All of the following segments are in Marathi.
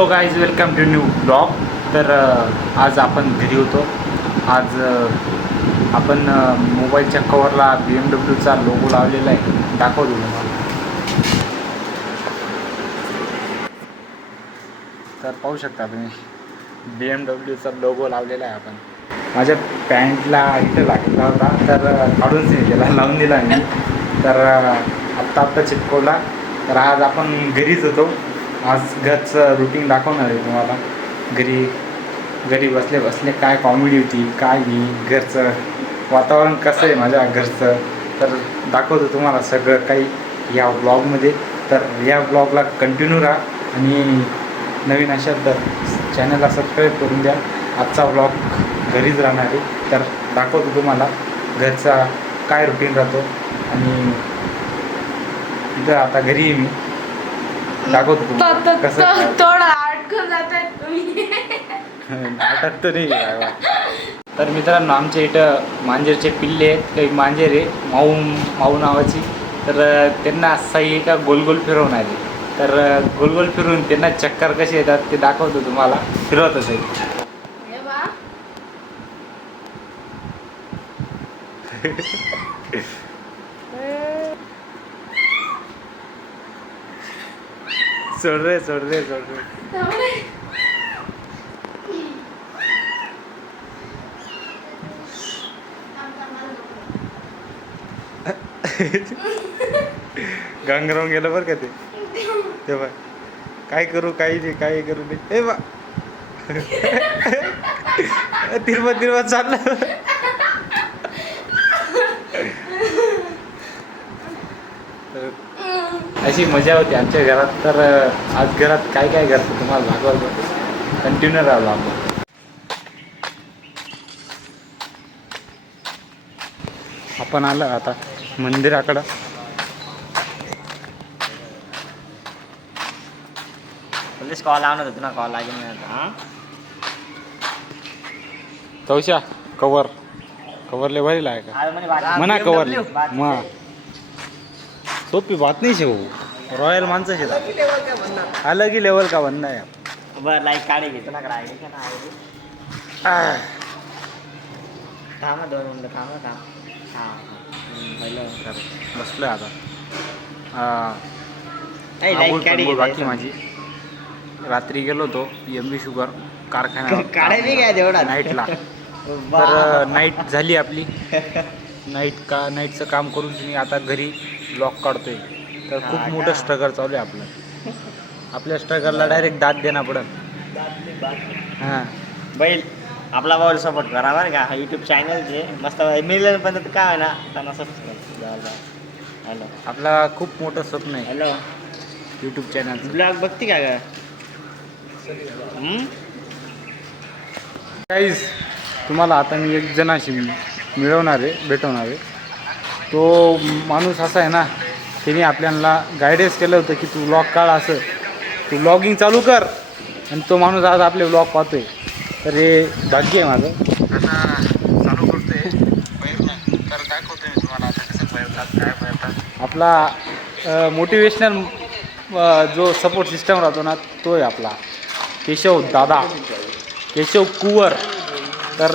Hello guys, welcome to new blog. तर आज आपण घरी होतो. आज आपण मोबाईलच्या कवरला BMW चा लोगो लावलेला आहे. दाखवतो तुम्हाला. तर पाहू शकता तुम्ही BMW चा लोगो लावलेला आहे आपण. माझ्या पॅन्टला इथं लागला होता तर काढूनच नाही त्याला लावून दिला मी. तर आत्ता चिपकवला. तर आज आपण घरीच होतो. आज घरचं रुटीन दाखवणार आहे तुम्हाला. घरी बसले बसले काय कॉमेडी होती, काय नाही, घरचं वातावरण कसं आहे माझ्या घरचं, तर दाखवतो तुम्हाला सगळं काही या ब्लॉगमध्ये. तर या ब्लॉगला कंटिन्यू राहा आणि नवीन असेल तर चॅनलला सबस्क्राईब करून द्या. आजचा ब्लॉग घरीच राहणार आहे. तर दाखवतो तुम्हाला घरचा काय रुटीन राहतो. आणि इथं आता घरी मी दाखवतो तुम्हाला कसं. थोडं अडकून जाताय तुम्ही. नाटक तर नाही. तर मित्रांनो, आमच्या इथं मांजरचे पिल्ले आहेत. काही मांजर आहे माऊ नावाची. तर त्यांना सही का गोलगोल फिरवून आले. तर गोलगोल फिरून त्यांना चक्कर कसे येतात ते दाखवतो तुम्हाला. फिरवतच आहे. सोड रे. गंगरावून गेलं बरं का ते. तेव्हा काय करू काही करू दे. ए बा तिरवत चाललं. अशी मजा होती आमच्या घरात. तर आज घरात काय करतो तुम्हाला दाखवतो. कंटिन्यू राहावं लागतं. आपण आलं आता मंदिराकडं. पोलीस कॉल लावणार होतो ना, कॉल लागेल नाही आता. तवशा कवर लेवल आहे का म्हणा कवर मग सोपी बात नाही शेव. रॉयल माणसं शेतात अलग ही लेवल का बनना है. बरं लाईक काढे घेतो ना. काय थांबा 2 मिनिटं थांब. बसलोय आता. लाईक काढे बाकी माझी रात्री गेलो होतो MB शुगर कारखान्यात काढायची काय तेवढा नाईटला. तर नाईट झाली आपली. नाईटचं काम करून मी आता घरी ब्लॉग काढतोय. तर खूप मोठं स्ट्रगल चालू आहे आपलं. आपल्या स्ट्रगलला डायरेक्ट दाद देणं पडत. हां बैल आपला भाऊ सपोर्ट करा बरं का. यूट्यूब चॅनलचे मस्त मिळेल पण काय आहे ना त्यांना सबस्क्राईब. हॅलो, आपला खूप मोठं स्वप्न आहे हॅलो. YouTube channel. ब्लॉग बघते का ग? गाईज, तुम्हाला आता मी एक जणाशी भेटवणार आहे. तो माणूस असा आहे ना, त्याने आपल्याला गायडन्स केलं होतं की तू व्लॉग काढ, असं तू व्लॉगिंग चालू कर. आणि तो माणूस आज आपले व्लॉग पाहतोय. तर हे भाग्य आहे माझं. आता चालू करतोय तर दाखवतोय मी तुम्हाला आता कसं काय आपला मोटिवेशनल जो सपोर्ट सिस्टम राहतो ना, तो आहे आपला केशव कुवर. तर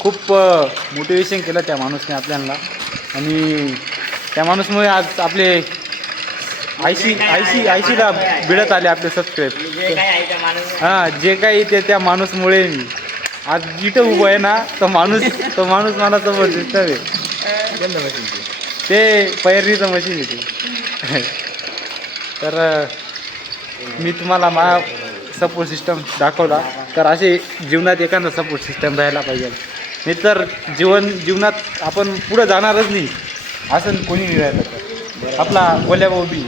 खूप मोटिवेशन केलं त्या माणूसने आपल्याला. आणि त्या माणूसमुळे आज आपले 80ला भिडत आले आपले सबस्क्राईब. हां, जे काही ते त्या माणूसमुळे आज जिथं उभं आहे ना, तो माणूस मला सपोर्ट सिस्टम आहे. ते पैरणीचं मशीन आहे. तर मी तुम्हाला माझा सपोर्ट सिस्टम दाखवला. तर असे जीवनात एखादा सपोर्ट सिस्टम राहायला पाहिजे. नाही तर जीवनात आपण पुढं जाणारच नाही. असं कोणी नाही राहिलं. तर आपला गोल्या भाऊ बी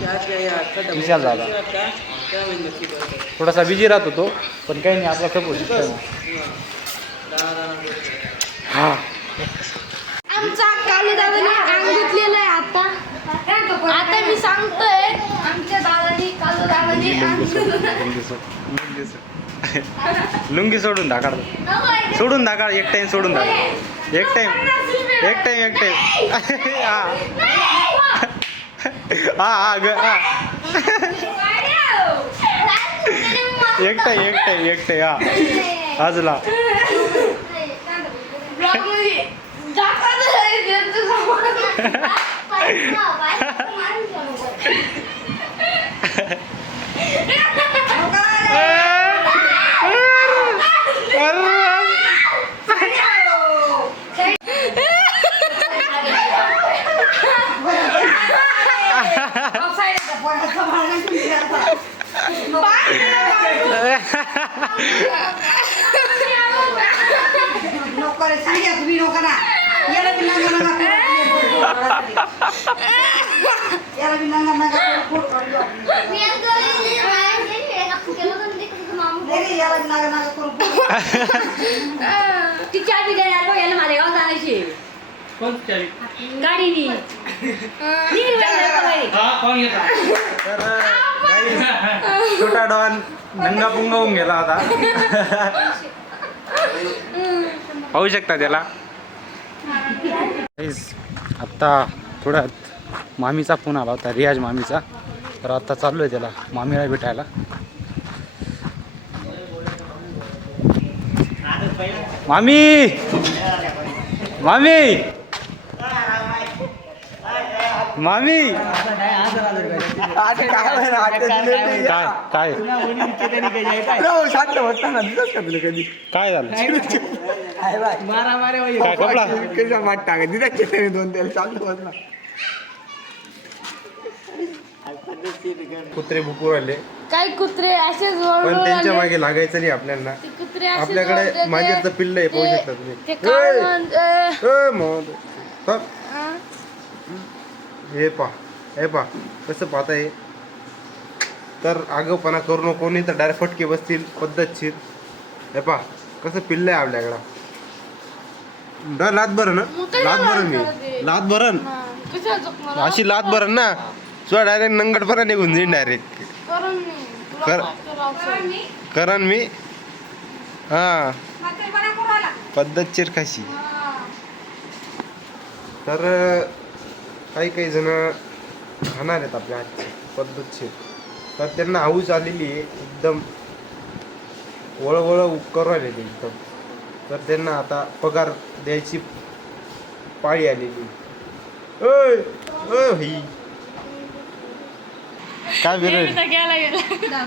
विशाल झाला थोडासा बिझी राहत होतो, पण काही नाही, आपला सपोर्ट सिस्टम. हां, आमचा कालू दादाने अंग घेतलेलं आहे. आता मी सांगतोय, आमच्या दादानी कालू दादानी लुंगी सोडून दाखा. एक टाइम सोडून दाखा. एक टाइम हा. एकटे हा बाजूला. ब्लॉगमध्ये दाखवत आहे त्यांचं सामान. तिच्या आधी गेल्या याला मालेगाव जाण्याची गाडीनी तर guys, छोटा डॉन नंगा पुंगा होऊन गेला आता. पाहू शकता त्याला. Guys, आत्ता थोड्यात मामीचा फोन आला होता, रियाज मामीचा. तर आता चाललो आहे त्याला मामीला भेटायला. मामी मामी मामी काय काय झालं काय कपडा कुत्रे भुकू राहिले काही कुत्रे असेच पण त्यांच्या मागे लागायचं नाही आपल्याला. ते कुत्रे असेच आपल्याकडे ओरडते. माझ्याचं पिल्ल आहे, पाहू शकता ते तुम्ही. काय म्हणते? हे पा कसं पाहता हे. तर आगोपणा करू नको, कोणी तर डायरेक्ट फटके बसतील पद्धतशीर. हे पा कसं पिल्ल आहे आपल्याकडं. लात बरं ना, लात बरं मी लात बरं हा, कशाला जखमा? अशी लात बरं ना तुला डायरेक्ट नंगटपणा निघून जाईन डायरेक्ट. करून नाही. तुला कर. मास्टर लावतो. करण मी हा पद्धतशीर कशी. हा. तर काही जण खाणार आहेत आपल्या हातची पद्धतशीर. तर त्यांना हाऊस आलेली आहे एकदम, वळवळ करू आलेली एकदम. तर त्यांना आता पगार द्यायची पाळी आलेली. ओय ओय ही काय बिरड घ्यायला गेला.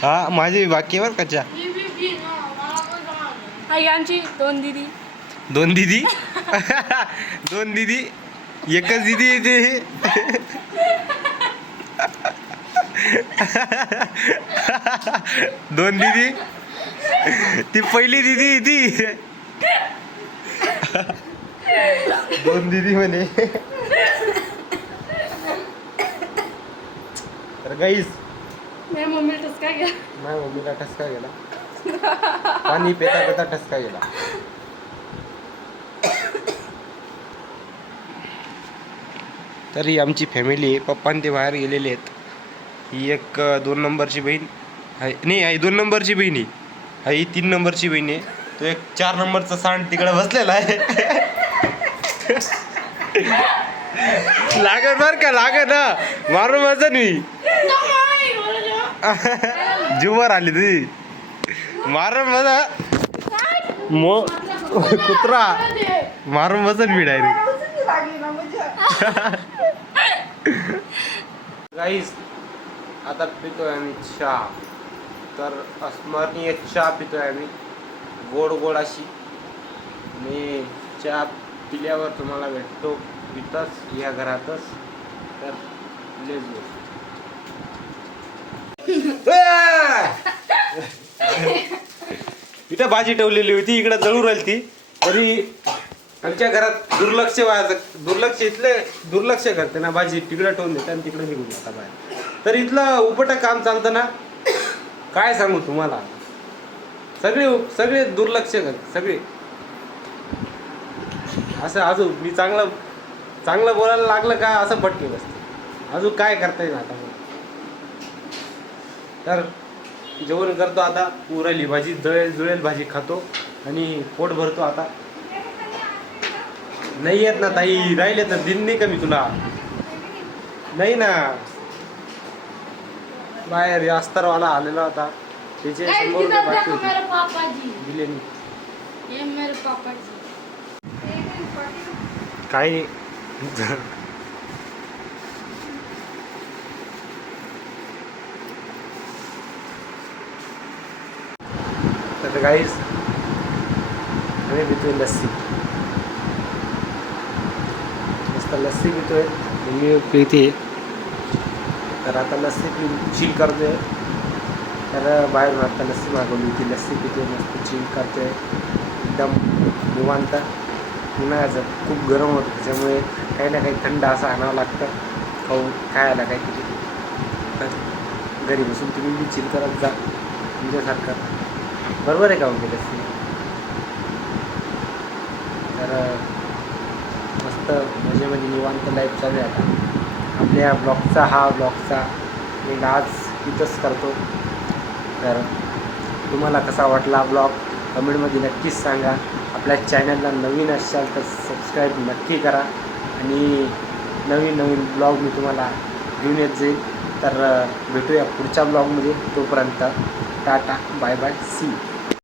हा माझी बाकी वर कच्चा आई आमची दोन दिदी. दोन दिदी दोन दिदी एकच दिदी येते. दोन दिदी, ती पहिली दिदी ती दोन दिदी म्हणे. तर गाईस नाही मम्मी टसका घ्या. नाही मम्मीला ठसका गेला, पाणी पेता पेता ठसका गेला. तरी आमची फॅमिली आहे, पप्पा ते बाहेर गेलेले आहेत. ही एक 2 नंबरची बहीण आहे, नाही आहे 2 नंबरची बहीण आहे, ही 3 नंबरची बहीण आहे. तो एक 4 नंबरचा सांड तिकडे बसलेला आहे. लागत बर का, लागत ना मारून वजन मी जीवर आली तुझी मारून माझा कुत्रा मारून वजन मी डायरेक्ट. गाईस आता पितोय आम्ही चहा. तर अस्मरणीय चहा पितोय आम्ही, गोड गोड अशी. आणि चहा पिल्यावर तुम्हाला भेटतो इथंच या घरातच. तर लेट्स गो. इथं भाजी ठेवलेली होती, इकडे जळू राहिली ती. तरी आमच्या घरात दुर्लक्ष इथले दुर्लक्ष करते ना, भाजी तिकडे ठेवून देते आणि तिकडे निघून जाता बाहेर. तर इथलं उपट काम चालतं ना, काय सांगू तुम्हाला. सगळे दुर्लक्ष करते सगळे. असं अजून मी चांगलं बोलायला लागलं का असं फटके बसते. अजून काय करता येईल आता. तर जेवण करतो आता, उरली भाजी जुळेल भाजी खातो आणि पोट भरतो आता. नाही येत ना ताई, राहिले तर दिन नाही का मी तुला. नाही ना बाहेर अस्तरवाला आलेला होता, त्याचे Guys, 100 रुपये किधर बाकी देखो होते, मेरे पापा जी, दिले नाही. ये मेरे पापा जी. काही तर गाईस आम्ही पितोय लस्सी, मस्त लस्सी पितोय, मी पिते. तर आता लस्सी चिल करतोय. तर बाहेरून आता लस्सी मागवली होती, लस्सी पितोय, मस्त चिल करतोय एकदम निवांत. उन्हाळ्याचं खूप गरम होतं, त्याच्यामुळे काही ना काही थंड असं आणावं लागतं खाऊ खायला काहीतरी. तर घरी बसून तुम्ही बी चिल करत जा तुमच्यासारखं, बरोबर आहे का म्हणजे लस्सी. तर मस्त मजेमध्ये निवांत लाईफ चालू आहे आता आपल्या ब्लॉगचा. हा ब्लॉगचा मी आज इथंच करतो. तर तुम्हाला कसा वाटला ब्लॉग कमेंटमध्ये नक्कीच सांगा. आपल्या चॅनलला नवीन असाल तर सबस्क्राईब नक्की करा आणि नवीन नवीन ब्लॉग मी तुम्हाला घेऊन येत जाईल. तर भेटूया पुढच्या ब्लॉगमध्ये. तोपर्यंत टाटा बाय बाय सी.